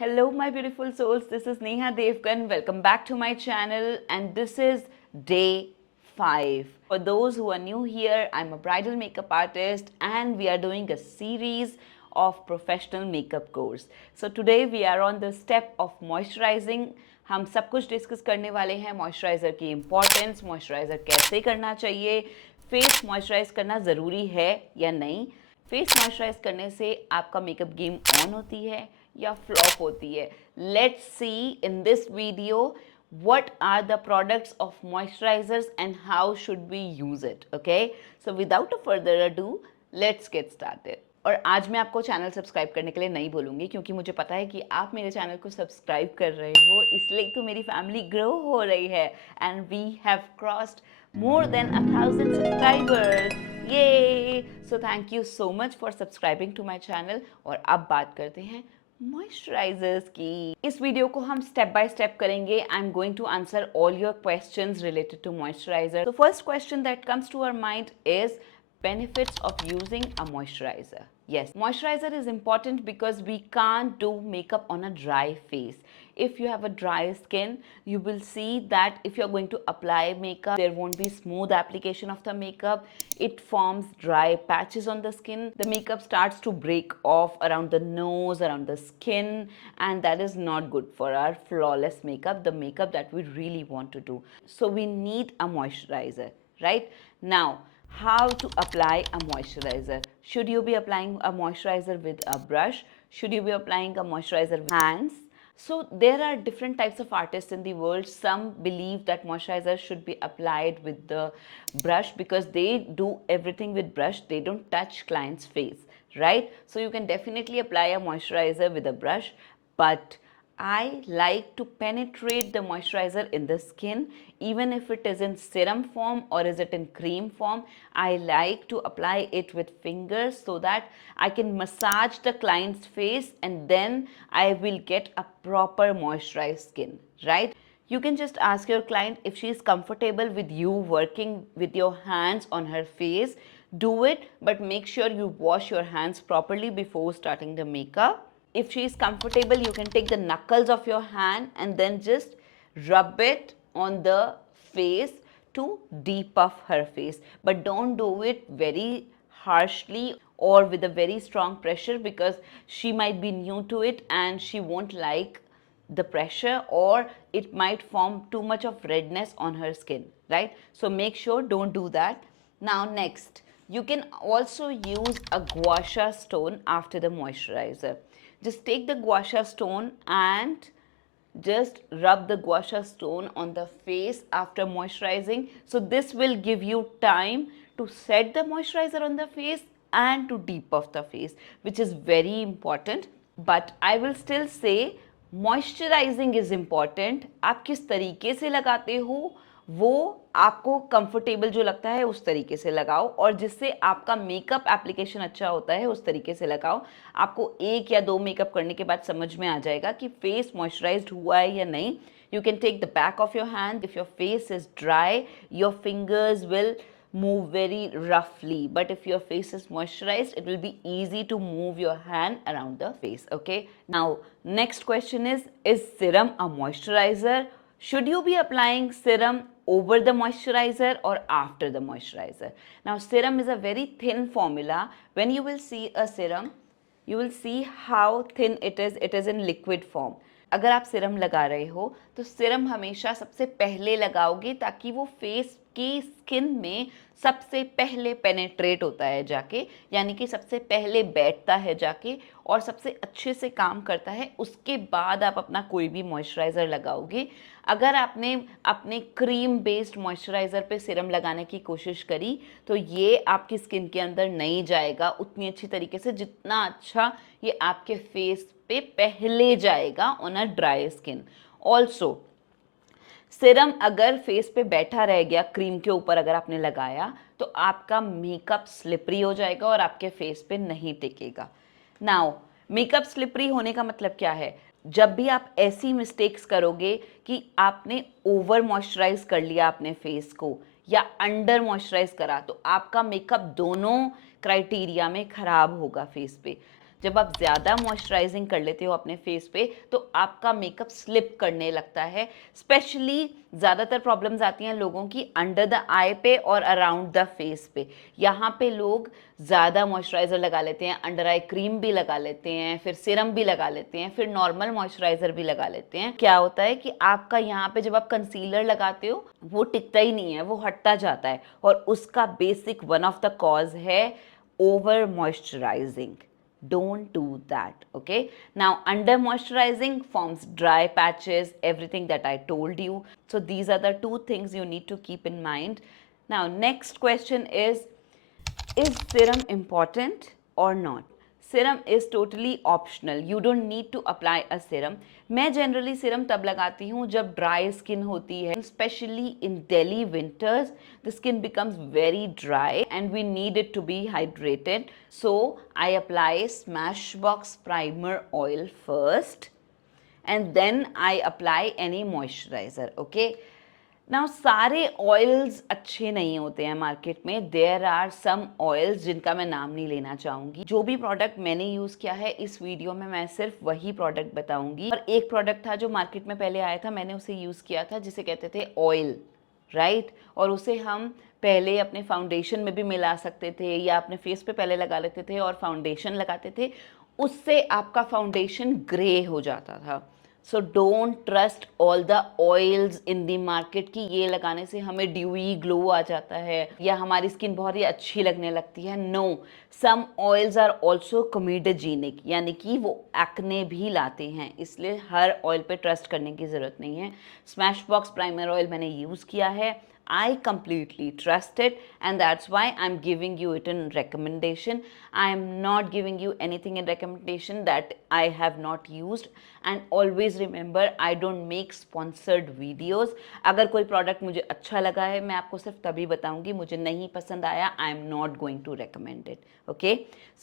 Hello, my beautiful souls. This is Neha Devgan. Welcome back to my channel, and this is day 5. For those who are new here, I'm a bridal makeup artist, and we are doing a series of professional makeup course. So today we are on the step of moisturizing. हम सब कुछ discuss करने वाले हैं moisturiser की importance, moisturiser कैसे करना चाहिए, फेस मॉइस्चराइज करना ज़रूरी है या नहीं, फेस मॉइस्चराइज करने से आपका मेकअप गेम ऑन होती है या फ्लॉप होती है. Let's see in this video what are the products of moisturizers and how should we use it. Okay, so without a further ado, let's get started. और आज मैं आपको चैनल सब्सक्राइब करने के लिए नहीं बोलूँगी, क्योंकि मुझे पता है कि आप मेरे चैनल को सब्सक्राइब कर रहे हो, इसलिए तो मेरी फैमिली ग्रो हो रही है. And we have crossed more than 1,000 subscribers. Yay! So thank you so much for subscribing to my channel. और अब बात करते हैं मॉइस्चराइजर्स की. इस वीडियो को हम स्टेप बाय स्टेप करेंगे. I am going to answer all your questions related to moisturiser. The first question that comes to our mind is benefits of using a moisturizer. Yes, moisturizer is important because we can't do makeup on a dry face. If you have a dry skin, you will see that if you're going to apply makeup, there won't be smooth application of the makeup. It forms dry patches on the skin. The makeup starts to break off around the nose, around the skin, and that is not good for our flawless makeup, the makeup that we really want to do. So we need a moisturizer, right? Now, how to apply a moisturizer. Should you be applying a moisturizer with a brush? Should you be applying a moisturizer with hands? So there are different types of artists in the world. Some believe that moisturizer should be applied with the brush because they do everything with brush. They don't touch client's face, right? So you can definitely apply a moisturizer with a brush, but I like to penetrate the moisturizer in the skin, even if it is in serum form or is it in cream form. I like to apply it with fingers so that I can massage the client's face and then I will get a proper moisturized skin, right? You can just ask your client if she is comfortable with you working with your hands on her face. Do it, but make sure you wash your hands properly before starting the makeup. If she is comfortable, you can take the knuckles of your hand and then just rub it on the face to depuff her face. But don't do it very harshly or with a very strong pressure, because she might be new to it and she won't like the pressure, or it might form too much of redness on her skin, right? So make sure don't do that. Now next, you can also use a guasha stone after the moisturizer. Just take the guasha stone and just rub the guasha stone on the face after moisturizing. So this will give you time to set the moisturizer on the face and to depuff the face, which is very important. But I will still say moisturizing is important. आप किस तरीके से लगाते हो वो आपको comfortable जो लगता है उस तरीके से लगाओ, और जिससे आपका मेकअप एप्लीकेशन अच्छा होता है उस तरीके से लगाओ. आपको एक या दो मेकअप करने के बाद समझ में आ जाएगा कि फेस मॉइस्चराइज्ड हुआ है या नहीं. You can take the back of your hand. If your face is dry, your fingers will move very roughly, but if your face is moisturized, it will be easy to move your hand around the face. Okay, now next question is serum a moisturizer? Should you be applying serum over the moisturizer or after the moisturizer? Now serum is a very thin formula. When you will see a serum, you will see how thin it is in liquid form. अगर आप serum लगा रहे हो तो serum हमेशा सबसे पहले लगाओगे, ताकि वो फेस की स्किन में सबसे पहले पेनेट्रेट होता है जाके, यानी कि सबसे पहले बैठता है जाके और सबसे अच्छे से काम करता है. उसके बाद आप अपना कोई भी मॉइस्चराइज़र लगाओगे. अगर आपने अपने क्रीम बेस्ड मॉइस्चराइज़र पे सीरम लगाने की कोशिश करी तो ये आपकी स्किन के अंदर नहीं जाएगा उतनी अच्छी तरीके से जितना अच्छा ये आपके फेस पे पहले जाएगा on a dry skin. Also serum अगर फेस पे बैठा रह गया क्रीम के ऊपर अगर आपने लगाया तो आपका मेकअप स्लिपरी हो जाएगा और आपके फेस पे नहीं टिकेगा. नाउ मेकअप स्लिपरी होने का मतलब क्या है? जब भी आप ऐसी मिस्टेक्स करोगे कि आपने ओवर मॉइस्चराइज कर लिया अपने फेस को या अंडर मॉइस्चराइज करा, तो आपका मेकअप दोनों क्राइटेरिया में खराब होगा फेस पे. जब आप ज़्यादा मॉइस्चराइजिंग कर लेते हो अपने फेस पे तो आपका मेकअप स्लिप करने लगता है। स्पेशली ज़्यादातर प्रॉब्लम्स आती हैं लोगों की अंडर द आई पे और अराउंड द फेस पे। यहाँ पे लोग ज़्यादा मॉइस्चराइज़र लगा लेते हैं, अंडर आई क्रीम भी लगा लेते हैं, फिर सीरम भी लगा लेते हैं, फिर नॉर्मल मॉइस्चराइज़र भी लगा लेते हैं। क्या होता है कि आपका यहाँ पे जब आप कंसीलर लगाते हो वो टिकता ही नहीं है, वो हटता जाता है, और उसका basic one of the cause है over moisturizing. Don't do that. Okay, now under moisturizing forms dry patches, everything that I told you. So these are the two things you need to keep in mind. Now next question is serum important or not? Serum is totally optional. You don't need to apply a serum. मैं generally serum तब लगाती हूँ जब dry skin होती है. Especially in Delhi winters, the skin becomes very dry and we need it to be hydrated. So I apply Smashbox primer oil first and then I apply any moisturizer. Okay. Now सारे oils अच्छे नहीं होते हैं market में. There are some oils जिनका मैं नाम नहीं लेना चाहूँगी. जो भी प्रोडक्ट मैंने यूज़ किया है इस वीडियो में मैं सिर्फ वही प्रोडक्ट बताऊँगी. और एक प्रोडक्ट था जो मार्केट में पहले आया था, मैंने उसे यूज़ किया था, जिसे कहते थे ऑयल, राइट. और उसे हम पहले अपने फाउंडेशन में भी मिला सकते थे या अपने फेस पे पहले लगा लेते थे और फाउंडेशन लगाते थे. उससे आपका फाउंडेशन ग्रे हो जाता था. So don't trust all the oils in the market कि ये लगाने से हमें ड्यूई ग्लो आ जाता है या हमारी स्किन बहुत ही अच्छी लगने लगती है. No, some oils are also comedogenic, यानी कि वो एक्ने भी लाते हैं, इसलिए हर ऑयल पे ट्रस्ट करने की ज़रूरत नहीं है. स्मैशबॉक्स प्राइमर ऑयल मैंने यूज़ किया है. I completely trust it and that's why I'm giving you it in recommendation. I am not giving you anything in recommendation that I have not used. And always remember, I don't make sponsored videos. अगर कोई product मुझे अच्छा लगा है मैं आपको सिर्फ तभी बताऊंगी, मुझे नहीं पसंद आया I am not going to recommend it. Okay,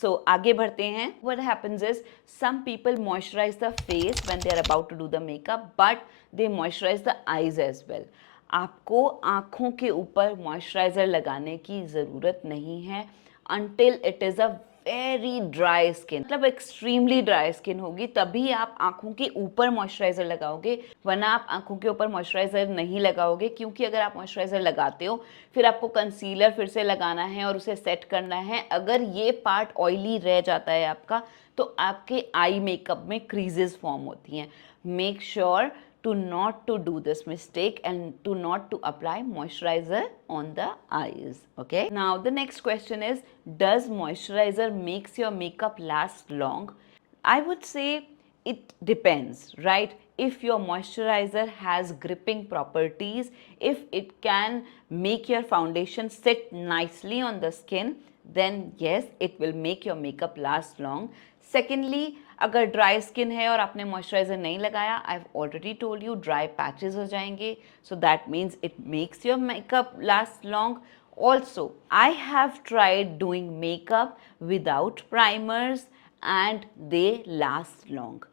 so आगे बढ़ते हैं. What happens is some people moisturize the face when they are about to do the makeup but they moisturize the eyes as well. आपको आँखों के ऊपर moisturiser लगाने की ज़रूरत नहीं है until it is a very dry skin. मतलब एक्सट्रीमली ड्राई स्किन होगी तभी आप आँखों के ऊपर मॉइस्चराइज़र लगाओगे, वरना आप आँखों के ऊपर मॉइस्चराइज़र नहीं लगाओगे. क्योंकि अगर आप मॉइस्चराइज़र लगाते हो फिर आपको कंसीलर फिर से लगाना है और उसे सेट करना है. अगर ये पार्ट ऑयली रह जाता है आपका तो आपके आई मेकअप में क्रीजेस फॉर्म होती हैं. Make sure to not to do this mistake and to not to apply moisturizer on the eyes. Okay, now the next question is, does moisturizer makes your makeup last long? I would say it depends, right? If your moisturizer has gripping properties, if it can make your foundation sit nicely on the skin, then yes, it will make your makeup last long. Secondly, अगर dry skin है और आपने moisturiser नहीं लगाया, I have already told you dry patches हो जाएंगे. So that means it makes your makeup last long. Also I have tried doing makeup without primers and they last long.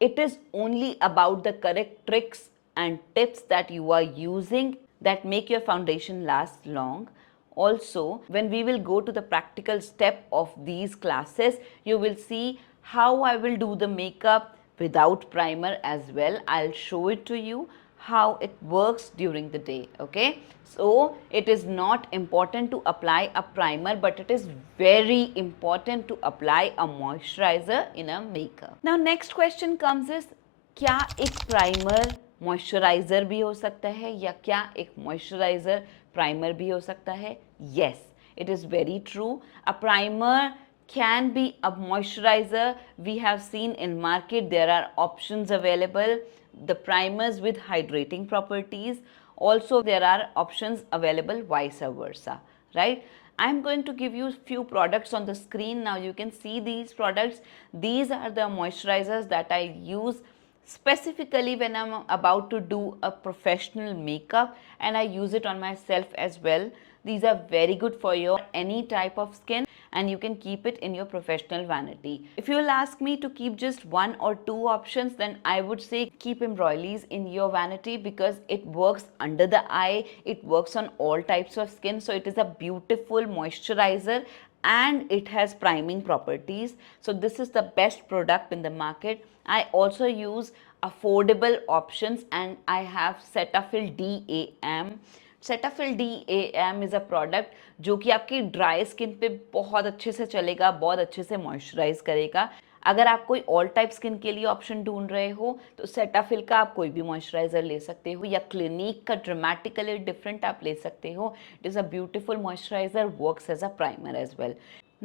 It is only about the correct tricks and tips that you are using that make your foundation last long. Also, when we will go to the practical step of these classes, you will see how I will do the makeup without primer as well. I'll show it to you how it works during the day. Okay, so it is not important to apply a primer, but it is very important to apply a moisturizer in a makeup. Now next question comes is, क्या एक primer moisturiser भी हो सकता है या क्या एक moisturiser primer भी हो सकता है? Yes, it is very true. A primer can be a moisturizer. We have seen in market there are options available, the primers with hydrating properties. Also there are options available vice versa, right? I'm going to give you few products on the screen. Now you can see these products. These are the moisturizers that I use specifically when I'm about to do a professional makeup, and I use it on myself as well. These are very good for your any type of skin and you can keep it in your professional vanity. If you'll ask me to keep just one or two options, then I would say keep embroilies in your vanity because it works under the eye, it works on all types of skin, so it is a beautiful moisturizer and it has priming properties. So this is the best product in the market. I also use affordable options and I have Cetaphil DAM. Cetaphil DAM is a product जो कि आपकी dry skin पे बहुत अच्छे से चलेगा, बहुत अच्छे से मॉइस्चराइज करेगा. अगर आप कोई ऑल टाइप स्किन के लिए ऑप्शन ढूंढ रहे हो तो सेटाफिल का आप कोई भी मॉइस्चराइजर ले सकते हो, या क्लिनिक का ड्रामेटिकली डिफरेंट आप ले सकते हो. It is a beautiful moisturiser, works as a primer as well.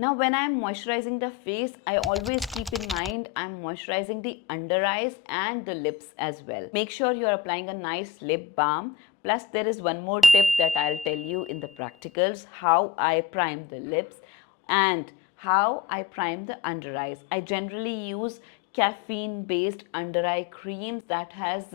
Now, when I am moisturizing the face, I always keep in mind I am moisturizing the under eyes and the lips as well. Make sure you are applying a nice lip balm. Plus, there is one more tip that I'll tell you in the practicals, how I prime the lips and how I prime the under eyes. I generally use caffeine based under eye creams that has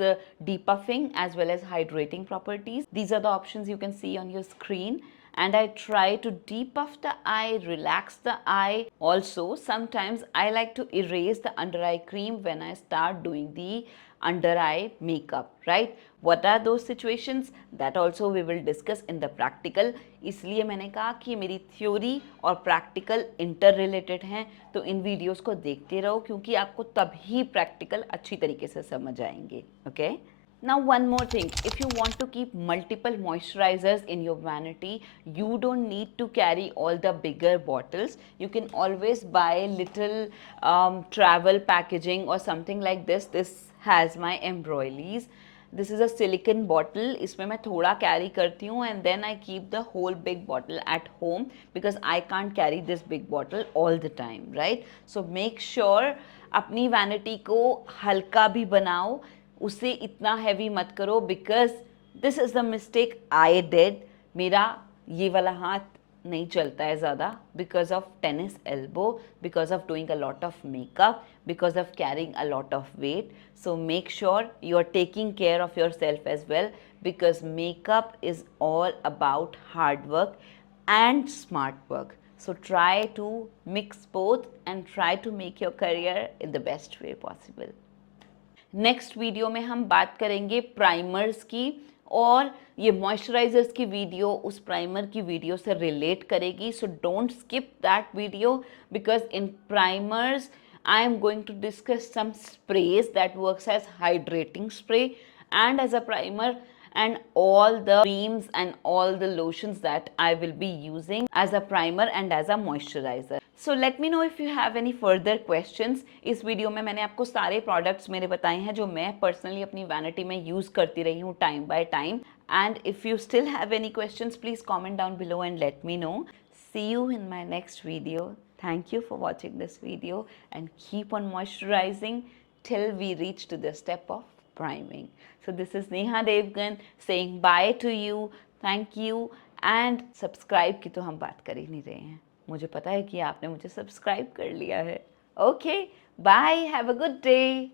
depuffing as well as hydrating properties. These are the options you can see on your screen, and I try to depuff the eye, relax the eye. Also, sometimes I like to erase the under eye cream when I start doing the under eye makeup, right? What are those situations? That also we will discuss in the practical. इसलिए मैंने कहा कि मेरी theory और practical inter related हैं, तो इन videos को देखते रहो क्योंकि आपको तभी प्रैक्टिकल अच्छी तरीके से समझ आएंगे. Okay? Now one more thing, if you want to keep multiple moisturizers in your vanity, you don't need to carry all the bigger bottles. You can always buy little travel packaging or something like this. This has my embroideries. This is a silicone bottle. इसमें मैं थोड़ा carry करती हूँ and then I keep the whole big bottle at home because I can't carry this big bottle all the time, right? So make sure अपनी vanity को हल्का भी बनाओ, उसे इतना हैवी मत करो, because this is the mistake I did. मेरा ये वाला हाथ नहीं चलता है ज़्यादा because of tennis elbow, because of doing a lot of makeup, because of carrying a lot of weight. So make sure you are taking care of yourself as well, because makeup is all about hard work and smart work. So try to mix both and try to make your career in the best way possible. Next video में हम बात करेंगे primers की, और ये moisturisers की video उस primer की वीडियो से रिलेट करेगी. So don't skip that video because in primers I am going to discuss some sprays that works as hydrating spray and as a primer, and all the creams and all the lotions that I will be using as a primer and as a moisturizer. So let me know if you have any further questions. इस video में मैंने आपको सारे products मेरे बताए हैं जो मैं पर्सनली अपनी वैनिटी में यूज़ करती रही हूँ time by time. And if you still have any questions, please comment down below and let me know. See you in my next video. Thank you for watching this video and keep on moisturizing till we reach to the step of priming. So this is Neha Devgan saying bye to you. Thank you and subscribe की तो हम बात कर ही नहीं रहे हैं. मुझे पता है कि आपने मुझे सब्सक्राइब कर लिया है. Okay, bye. Have a good day.